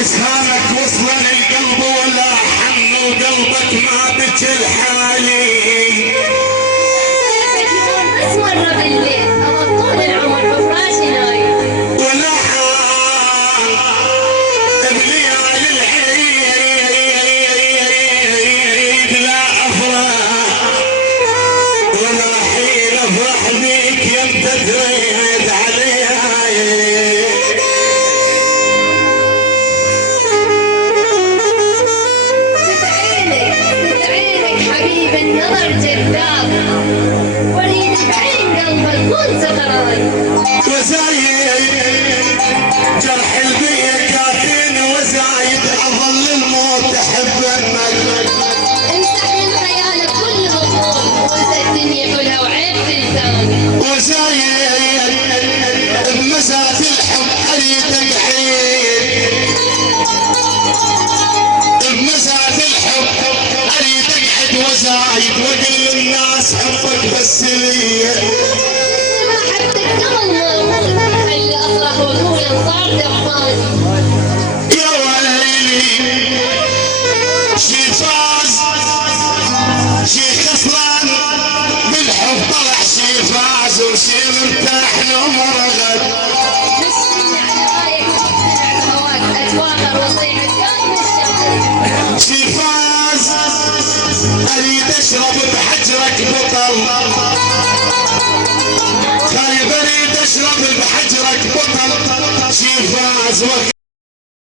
اسهامك وصل للقلب ولا حن وقلبك ما بتلحالي بس مرة بالليل أو طول العمر بفراشي نايم ولا حال بليالي العيد لا أفرح ولا حين أفرح بيك يوم تدريد عليها النظر جذاب وليد بعين قلبك مو سقران وزايد جرح البيئة كافين وزايد أظل الموت أحب أمك امسح من خيالك كل مطلوب وانت الدنيا كلها وعيب تلزام وزايد بمسافة الحب أريدك عيد بمسافة الحب أريدك عيد وزايد وقل للناس حبك بس لي ما حبتك قبل ما اموت خلي افرح واقول انصار دفاني يا ويلي شي فاز شي خسران بالحب طلع شي فاز وشي مرتاح نوم رغد مشيني على رايك واقتنع بهواك اتواخر واصيح الكون الشمس شي فاز اريد اشرب بحجرك بطل خايف اريد اشرب بحجرك بطل شي فاز